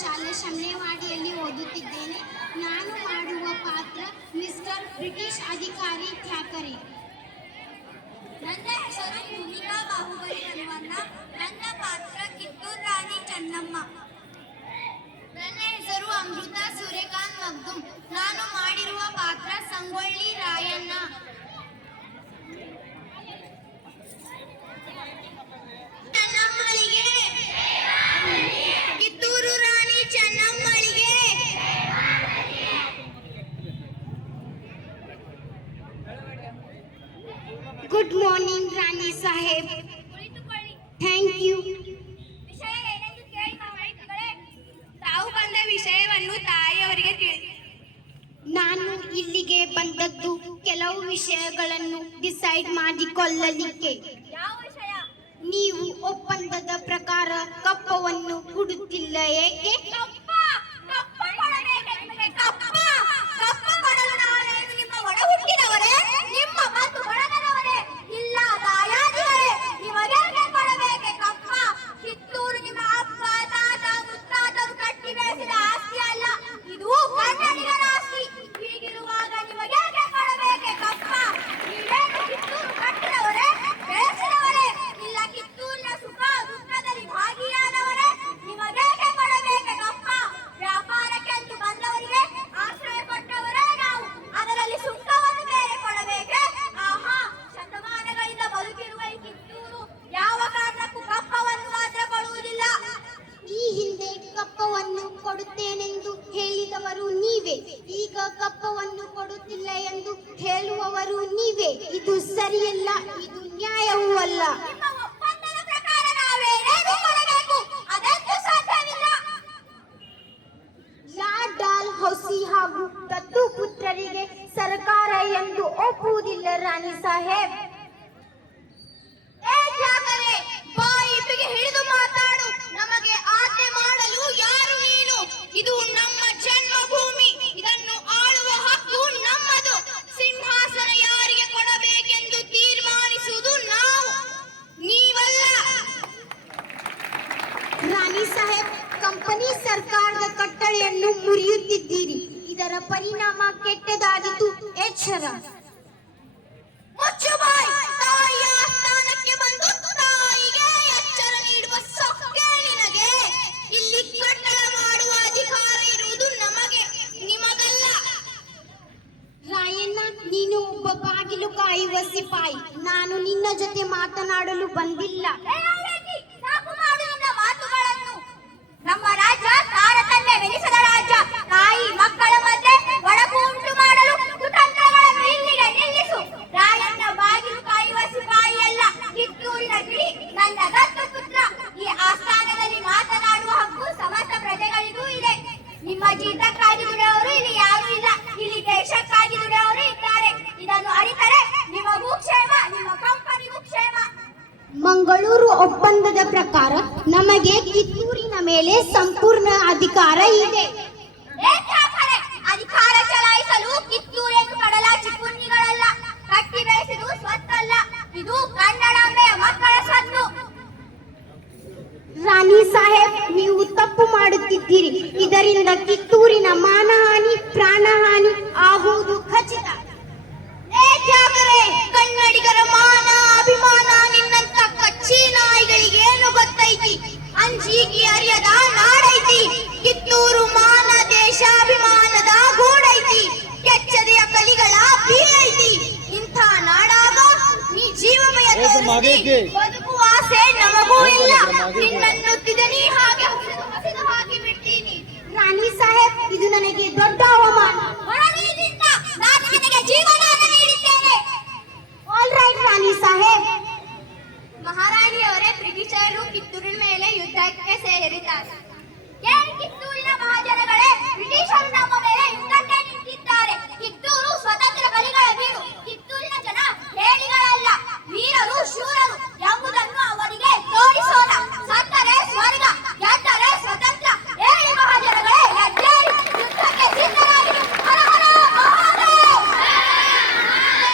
ಶಾಲೆ ಶಮನೆವಾಡಿಯಲ್ಲಿ ಓದುತ್ತಿದ್ದೇನೆ. ನಾನು ಮಾಡುವ ಪಾತ್ರ ಮಿಸ್ಟರ್ ಬ್ರಿಟಿಷ್ ಅಧಿಕಾರಿ ಥ್ಯಾಕರೆ. ನನ್ನ ಹೆಸರು ಭೂಮಿಕಾ ಬಾಹುಬಲಿ ಹನುಮಣ್ಣ. ನನ್ನ ಪಾತ್ರ ಕಿತ್ತೂರು ರಾಣಿ ಚೆನ್ನಮ್ಮ. ನನ್ನ ಹೆಸರು ಅಮೃತ ಸೂರ್ಯಕಾಂತ್ ಮಗ್ದುಂ. ನಾನು ಮಾಡಿರುವ ಪಾತ್ರ ಸಂಗೊಳ್ಳಿ ರಾಯಣ್ಣ. ಚೆನ್ನಮ್ಮಳಿಗೆ, ಕಿತ್ತೂರು ರಾಣಿ ಚೆನ್ನಮ್ಮಳಿಗೆ. ಗುಡ್ ಮಾರ್ನಿಂಗ್ ರಾಣಿ ಸಾಹೇಬ್. Thank you. ವಿಷಯ ಏನೆಂದು ಕೇಳಿ ಮಕ್ಕಳೇ. ತಾವು ಬಂದ ವಿಷಯವನ್ನು ತಾಯಿಯವರಿಗೆ ತಿಳಿಸಿ. ನಾನು ಇಲ್ಲಿಗೆ ಬಂದದ್ದು ಕೆಲವು ವಿಷಯಗಳನ್ನು ಡಿಸೈಡ್ ಮಾಡಿಕೊಳ್ಳಲಿಕ್ಕೆ. ಯಾವ ವಿಷಯ? ನೀವು ಒಪ್ಪಂದದ ಪ್ರಕಾರ ಕಪ್ಪವನ್ನು ಕೊಡುತ್ತಿಲ್ಲ ಏಕೆ? ಕಪ್ಪ ಕೊಡಬೇಕೆ ನಿಮಗೆ? ಕಪ್ಪ ಕೊಡಲು ನಾವೇನು ನಿಮ್ಮ ಒಡ ಹುಟ್ಟಿದವರೇ? ನಿಮ್ಮ ಮತ್ತು ಒಡಗದವರೇ? ಇಲ್ಲ ದಾಯಾದಿಗಳೇ, ನಿಮಗೆ ಕೊಡಬೇಕೆ ಕಪ್ಪ? ಕಿತ್ತೂರು ನಿಮ್ಮ ಅಪ್ಪ ತಾತ ಮುತ್ತಾತರು ಕಟ್ಟಿ ಬೆಳೆಸಿದ ಆಸ್ತಿ ಅಲ್ಲ, ಇದು ಕನ್ನಡಿಗರ ಆಸ್ತಿ. ಹೀಗಿರುವಾಗ ನಿಮಗೆ ಕೊಡಬೇಕೆ ಕಪ್ಪ? ನೀವೇನು ಕಿತ್ತೂರು ಕಟ್ಟಿದವರೇ, ಬೆಳೆಸಿದವರೇ? ಇಲ್ಲ ಕಿತ್ತೂರಿನ ಸುಖ ದುಃಖದಲ್ಲಿ ಭಾಗಿಯಾದವರೇ? ನಿಮಗೆ ಕೊಡಬೇಕೆ ಕಪ್ಪ? ವ್ಯಾಪಾರಕ್ಕೆಂದು ಬಂದವರಿಗೆ ಆಶ್ರಯ ಕೊಟ್ಟವರೇ ನಾವು, ಅದರಲ್ಲಿ ಸುಂಕವನ್ನು ಬೇರೆ ಕೊಡಬೇಕೆ? ಆಹಾ, ಶತಮಾನಗಳಿಂದ ಬದುಕಿರುವ ಈ ಕಿತ್ತೂರು ಯಾವ ಕಾರಣಕ್ಕೂ ಕಪ್ಪವನ್ನು ಮಾತ್ರ ಕೊಡುವುದಿಲ್ಲ. ಈ ಹಿಂದೆ ಕಪ್ಪವನ್ನು ಕೊಡುತ್ತೇನೆಂದು ಹೇಳಿದವರು ನೀವೇ, ಈಗ ಕಪ್ಪವನ್ನು ಕೊಡುತ್ತಿಲ್ಲ ಎಂದು ಹೇಳುವವರು ನೀವೇ. ಇದು ಸರಿಯಲ್ಲ, ಇದು ನ್ಯಾಯವೂ ಅಲ್ಲ. ನಿಮ್ಮ ಒಪ್ಪಂದದ ಪ್ರಕಾರ ನಾವೇನೇನು ಕೊಡಬೇಕು? ಅದಂತೂ ಸಾಧ್ಯವಿಲ್ಲ. ಲಾರ್ಡ್ ಡಾಲ್ ಹೌಸಿ ಹಾಗೂ ದತ್ತು ಪುತ್ರರಿಗೆ ಸರ್ಕಾರ ಎಂದು ಒಪ್ಪುವುದಿಲ್ಲ ರಾಣಿ ಸಾಹೇಬ್. ಏ ಜಾಗರೇ, ಬಾಯಿಪಿಗೆ ಹಿಡಿದು ಮಾತಾಡು. ನಮಗೆ ಆಜ್ಞೆ ಮಾಡಲು ಯಾರು ನೀನು? ಇದು ನಮ್ಮ ಜನ್ಮಭೂಮಿ, ಇದನ್ನು ಆಳುವ ಹಕ್ಕು ನಮ್ಮದು. ಸಿಂಹಾಸನ ಯಾರಿಗೆ ಕೊಡಬೇಕೆಂದು ತೀರ್ಮಾನಿಸುವುದು ನಾವು, ನೀವಲ್ಲ. ರಾಣಿ ಸಾಹೇಬ್, ಕಂಪನಿ ಸರ್ಕಾರದ ಕಟ್ಟಳೆಯನ್ನು ಮುರಿಯುತ್ತಿದ್ದೀರಿ. ಇದರ ಪರಿಣಾಮ ಕೆಟ್ಟದಾದಿತು. ಎಚ್ಚರ. ಮುಚ್ಚು ಬಾಯ್. ತಾಯಿಯ ಸ್ಥಾನಕ್ಕೆ ಬಂದು ತಾಯಿಗೆ ಎಚ್ಚರ ನೀಡುವ ಸೊಕ್ಕೆ ನಿನಗೆ. ಇಲ್ಲಿ ಕಟ್ಟಡ ಮಾಡುವ ಅಧಿಕಾರ ಇರುವುದು ನಮಗೆ, ನಿಮಗಲ್ಲ. ರಾಯಣ್ಣ, ನೀನು ಒಬ್ಬ ಬಾಗಿಲು ಕಾಯುವ ಸಿಪಾಯಿ. ನಾನು ನಿನ್ನ ಜೊತೆ ಮಾತನಾಡಲು ಬಂದಿಲ್ಲ. ಸಾಕು ಮಾಡು ನಿನ್ನ ಮಾತುಗಳನ್ನು. ನಮ್ಮ ರಾಜ್ಯ ತಾರತಮ್ಯವೆನಿಸದ ರಾಜ್ಯ. ತಾಯಿ ಮಕ್ಕಳ ಮಧ್ಯೆ ಒಡಕು ಉಂಟು ಮಾಡಲು ಕುತಂತ್ರಗಳನ್ನು ಇಲ್ಲಿಗೆ ನಿಲ್ಲಿಸು. ರಾಯಣ್ಣ ಬಾಗಿಲು ಕಾಯುವ ಸಿಪಾಯಿ ಅಲ್ಲ, ಕಿತ್ತೂರಿನ ಗಿಳಿ, ನನ್ನ ದತ್ತು ಪುತ್ರ. ಈ ಆಸ್ಥಾನದಲ್ಲಿ ಮಾತನಾಡುವ ಹಕ್ಕು ಸಮಸ್ತ ಪ್ರಜೆಗಳಿಗೂ ಇದೆ. ನಿಮ್ಮ ಜೀತಕ್ಕಾಗಿ ದುಡಿಯೋರು ಇಲ್ಲಿ ಯಾರೂ ಇಲ್ಲ, ಇಲ್ಲಿ ದೇಶಕ್ಕಾಗಿ ದುಡಿಯೋರು ಇದ್ದಾರೆ. ಇದನ್ನು ಅರಿತರೆ ನಿಮಗೂ ಕ್ಷೇಮ, ನಿಮ್ಮ ಕಂಪನಿಗೂ ಕ್ಷೇಮ. ಮಂಗಳೂರು ಒಪ್ಪಂದದ ಪ್ರಕಾರ ನಮಗೆ ಕಿತ್ತೂರಿನ ಮೇಲೆ ಸಂಪೂರ್ಣ ಅಧಿಕಾರ ಇದೆ. ಏಕಾಕರೆ ಅಧಿಕಾರ ಚಲಾಯಿಸಲು ಕಿತ್ತೂರೇನು ಕಡಲಾಚಿ ಕುನ್ನಿಗಳಲ್ಲ, ಕಟ್ಟಿ ಬೆಳೆಸಿದು ಸ್ವತ್ತಲ್ಲ. ಇದು ಕನ್ನಡಾಂಬೆಯ ಮಕ್ಕಳ ಸ್ವತ್ತು. ರಾಣಿ ಸಾಹೇಬ್, ನೀವು ತಪ್ಪು ಮಾಡುತ್ತಿದ್ದೀರಿ. ಇದರಿಂದ ಕಿತ್ತೂರಿನ ಮಾನಹಾನಿ, ಪ್ರಾಣಹಾನಿ ಆಗುವುದು ಖಚಿತ. ಏಕಾಕರೆ ಕನ್ನಡಿಗರ ಮಾನ ಅಭಿಮಾನ ನಿನ್ನಂತ ಕಚ್ಚಿ ನಾಯಿಗಳಿಗೇನು ಗೊತ್ತೈತಿ? ಅಂಜೀಕಿ ಅರಿಯದ ನಾಡೈತಿ. ಕಿತ್ತೂರು ಮಾನ ದೇಶಾಭಿಮಾನದ ಗೂಡೈತಿ. ಕೆಚ್ಚದೆಯ ಕಲಿಗಳ ಬೀಳೈತಿ. ಇಂಥ ನಾಡಾಗ ನೀ ಜೀವಮಯ ತೋರಿಸ್ತಿ. ಬದುಕುವ ಆಸೆ ನಮಗೂ ಇಲ್ಲ. ನಿನ್ನನ್ನು ತಿದನಿ ಹಾಗೆ ಹಸಿದು ಹಾಕಿ ಬಿಡ್ತೀನಿ. ರಾಣಿ ಸಾಹೇಬ್, ಇದು ನನಗೆ ದೊಡ್ಡ ಅವಮಾನ. ಹೊರಗಿನಿಂದ ನಾನು ನಿನಗೆ ಜೀವದಾನ ನೀಡಿದ್ದೇನೆ. ಆಲ್ ರೈಟ್ ರಾಣಿ ಸಾಹೇಬ್. ಮಹಾರಾಣಿಯವರೇ, ಬ್ರಿಟಿಷರು ಕಿತ್ತೂರಿನ ಮೇಲೆ ಯುದ್ಧಕ್ಕೆ ಸೇರಿದ್ದಾರೆ. ಏ ಕಿತ್ತೂರಿನ ಮಹಾಜನಗಳೇ, ಬ್ರಿಟಿಷರು ನಮ್ಮ